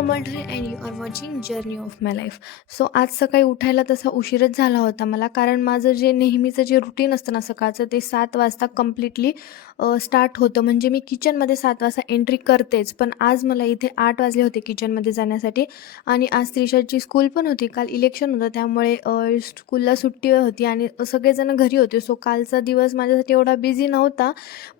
Komal Dhare and you are watching journey of my life so आज सकाळी उठायला तसा उशीरच झाला होता मला कारण माझं जे नेहमीचं जे रुटीन असतं ना सकाळचं ते सात वाजता कम्प्लिटली स्टार्ट होतं. म्हणजे मी किचनमध्ये सात वाजता एंट्री करतेच पण आज मला इथे आठ वाजले होते किचनमध्ये जाण्यासाठी. आणि आज त्रिशाची स्कूल पण होती काल इलेक्शन होतं त्यामुळे स्कूलला सुट्टी होती आणि सगळेजण घरी होते. सो कालचा दिवस माझ्यासाठी एवढा बिझी नव्हता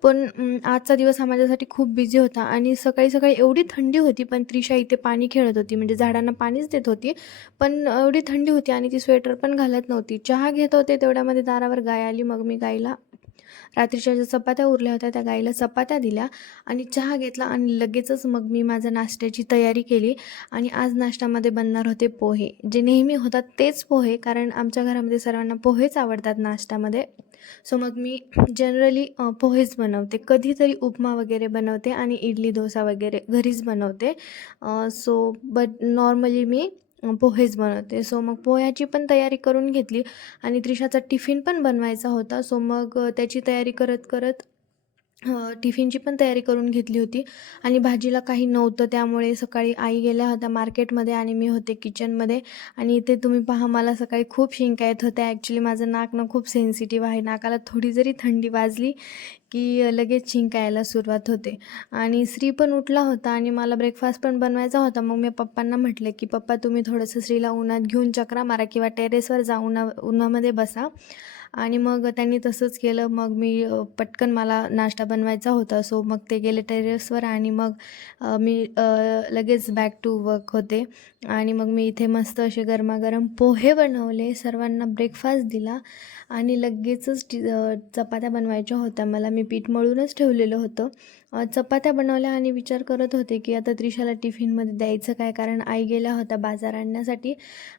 पण आजचा दिवस हा माझ्यासाठी खूप बिझी होता. आणि सकाळी सकाळी एवढी थंडी होती पण त्रिशा इथे पाणी खेळत होती म्हणजे झाडांना पाणीच देत होती. पण एवढी थंडी होती आणि ती स्वेटर पण घालत नव्हती. चहा घेत होते तेवढ्यामध्ये दारावर गाय आली मग मी गाईला रात्रीच्या ज्या चपात्या उरल्या होत्या त्या गाईला चपात्या दिल्या आणि चहा घेतला आणि लगेचच मग मी माझ्या नाश्त्याची तयारी केली आणि आज नाश्त्यामध्ये बनणार होते पोहे जे नेहमी होतात तेच पोहे कारण आमच्या घरामध्ये सर्वांना पोहेच आवडतात नाश्त्यामध्ये. सो मग मी जनरली पोहेच बनवते. कधीतरी उपमा वगैरे बनवते आणि इडली डोसा वगैरे घरीच बनवते. सो बट नॉर्मली मी पोहेच बनवते. सो मग पोह्याची पण तयारी करून घेतली आणि त्रिशाचा टिफिन पण बनवायचा होता. सो मग त्याची तयारी करत करत टिफिनची पण तयारी करून घेतली होती आणि भाजीला काही नव्हतं. त्यामुळे सकाळी आई गेल्या होत्या मार्केटमध्ये आणि मी होते किचनमध्ये. आणि इथे तुम्ही पहा मला सकाळी खूप शिंका येत होत्या. ॲक्च्युली माझं नाक ना खूप सेन्सिटिव्ह आहे. नाकाला थोडी जरी थंडी वाजली की लगेच शिंकायला सुरुवात होते. आणि श्री पण उठला होता आणि मला ब्रेकफास्ट पण बनवायचा होता. मग मी पप्पांना म्हटले की पप्पा तुम्ही थोडंसं श्रीला उन्हात घेऊन चक्रा मारा किंवा टेरेसवर जा उन्हा उन्हामध्ये बसा. आणि मग त्यांनी तसंच केलं. मग मी पटकन मला नाश्ता बनवायचा होता. सो मग ते गेले टेरेसवर आणि मग मी लगेच बॅक टू वर्क होते. आणि मग मी इथे मस्त असे गरमागरम पोहे बनवले. सर्वांना ब्रेकफास्ट दिला आणि लगेचच टी चपात्या बनवायच्या होत्या. मला मी पीठ मळूनच ठेवलेलं होतं. चपात्या बनवल्या आणि विचार करत होते की आता त्रिशाला टिफिनमध्ये द्यायचं काय? कारण आई गेला होता बाजार आणण्यासाठी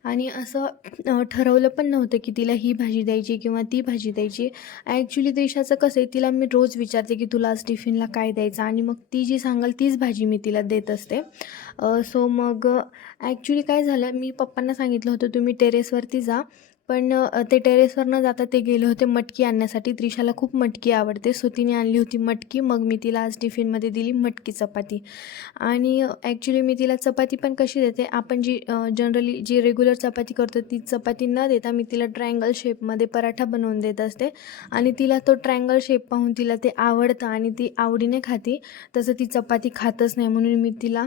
आणि असं ठरवलं पण नव्हतं की तिला ही भाजी द्यायची किंवा ती भाजी द्यायची. ॲक्च्युली त्रिशाचं कसं आहे तिला मी रोज विचारते की तुला आज टिफिनला काय द्यायचं? आणि मग ती जी सांगाल तीच भाजी मी तिला देत असते. सो मग ॲक्च्युली काय झालं मी पप्पांना सांगितलं होतं तुम्ही टेरेसवरती जा. पण ते टेरेसवर न जाता ते गेले होते मटकी आणण्यासाठी. त्रिशाला खूप मटकी आवडते. सो तिने आणली होती मटकी. मग मी तिला आज टिफिनमध्ये दिली मटकी चपाती. आणि ॲक्च्युली मी तिला चपाती पण कशी देते? आपण जी जनरली जी रेग्युलर चपाती करतो ती चपाती न देता मी तिला ट्रायंगल शेपमध्ये पराठा बनवून देत असते. आणि तिला तो ट्रायंगल शेप पाहून तिला ते आवडतं आणि ती आवडीने खाते. तसं ती चपाती खातच नाही म्हणून मी तिला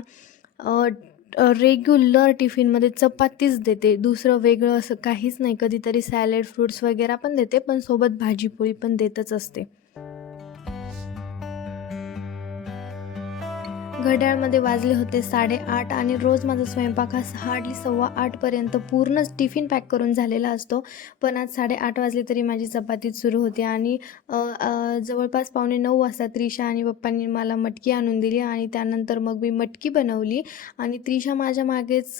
रेग्युलर टिफिनमध्ये चपातीच देते. दुसरं वेगळं असं काहीच नाही. कधीतरी सॅलेड फ्रूट्स वगैरे पण देते पण सोबत भाजीपोळी पण देतच असते. घड्याळमध्ये वाजले होते साडेआठ आणि रोज माझा स्वयंपाक हा हार्डली सव्वा आठपर्यंत पूर्णच टिफिन पॅक करून झालेला असतो. पण आज साडेआठ वाजले तरी माझी चपातीच सुरू होती आणि जवळपास पावणे नऊ वाजता त्रिशा आणि पप्पांनी मला मटकी आणून दिली आणि त्यानंतर मग मी मटकी बनवली. आणि त्रिशा माझ्या मागेच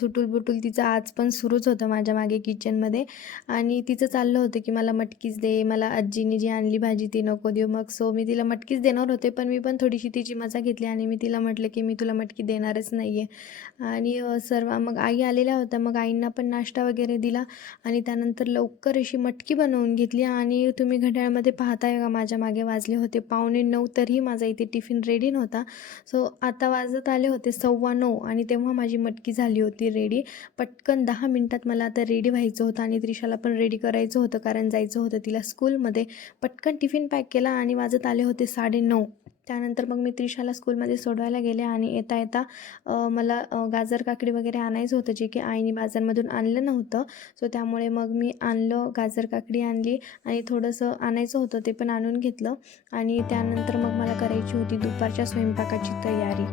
सुटूल बुटूल तिचं आज पण सुरूच होतं माझ्या मागे किचनमध्ये. आणि तिचं चाललं होतं की मला मटकीच दे मला आजीने जी आणली भाजी ती नको देऊ. मग सो मी तिला मटकीच देणार होते पण मी पण थोडीशी तिची मजा घेतली आणि मी तिला म्हटलं की मी तुला मटकी देणारच नाही आहे आणि सर्व मग आई आलेल्या होत्या. मग आईंना पण नाश्ता वगैरे दिला आणि त्यानंतर लवकर अशी मटकी बनवून घेतली. आणि तुम्ही घड्याळमध्ये पाहताय का माझ्या मागे वाजले होते पावणे नऊ तरीही माझा इथे टिफिन रेडी नव्हता. सो आता वाजत आले होते सव्वा नऊ आणि तेव्हा माझी मटकी झाली होती रेडी पटकन दहा मिनटात मला आता रेडी व्हायचं होतं आणि त्रिशाला पण रेडी करायचं होतं. कारण जायचं होतं तिला स्कूलमध्ये पटकन टिफिन पॅक केला आणि वाजत आले होते साडेनऊ त्यानंतर मग मी त्रिशाला स्कूलमध्ये सोडवायला गेले आणि येता येता मला गाजर काकडी वगैरे आणायचं होतं जे की आईने बाजारमधून आणलं नव्हतं. सो त्यामुळे मग मी आणलं गाजर काकडी आणली आणि थोडंसं आणायचं होतं ते पण आणून घेतलं. आणि त्यानंतर मग मला करायची होती दुपारच्या स्वयंपाकाची तयारी.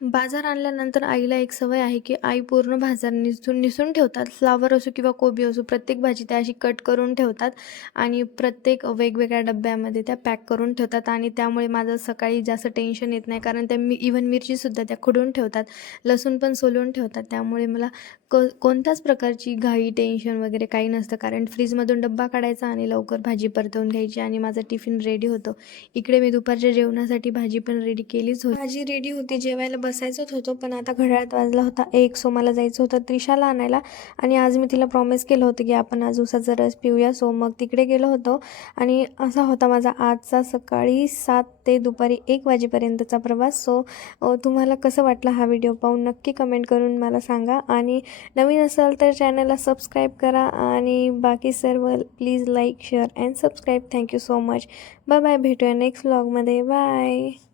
बाजार आणल्यानंतर आईला एक सवय आहे की आई पूर्ण बाजार निसून निसून ठेवतात. फ्लावर असो किंवा कोबी असो प्रत्येक भाजी त्या अशी कट करून ठेवतात आणि प्रत्येक वेगवेगळ्या डब्यामध्ये त्या पॅक करून ठेवतात आणि त्यामुळे माझं सकाळी जास्त टेन्शन येत नाही. कारण त्या मी इव्हन मिरचीसुद्धा त्या खुडून ठेवतात. लसूण पण सोलून ठेवतात. त्यामुळे मला क कोणत्याच प्रकारची घाई टेन्शन वगैरे काही नसतं. कारण फ्रीजमधून डब्बा काढायचा आणि लवकर भाजी परतवून घ्यायची आणि माझा टिफिन रेडी होतो. इकडे मी दुपारच्या जेवणासाठी भाजी पण रेडी केलीच होती. भाजी रेडी होती जेवायला बसायचंच होतो पण आता घड्याळात वाजला होता एक सो मला जायचं होतं त्रिशाला आणायला. आणि आज मी तिला प्रॉमिस केलं होतं की आपण आज उसाचा रस पिऊया. सो मग तिकडे गेलो होतो. आणि असा होता माझा आजचा सकाळी सात ते दुपारी एक वाजेपर्यंतचा प्रवास. सो तुम्हाला कसं वाटलं हा व्हिडिओ पाहून नक्की कमेंट करून मला सांगा. आणि नवीन असाल तर चॅनलला सबस्क्राईब करा आणि बाकी सर्व please like share and subscribe thank you so much bye bye भेटूया नेक्स्ट व्लॉगमध्ये बाय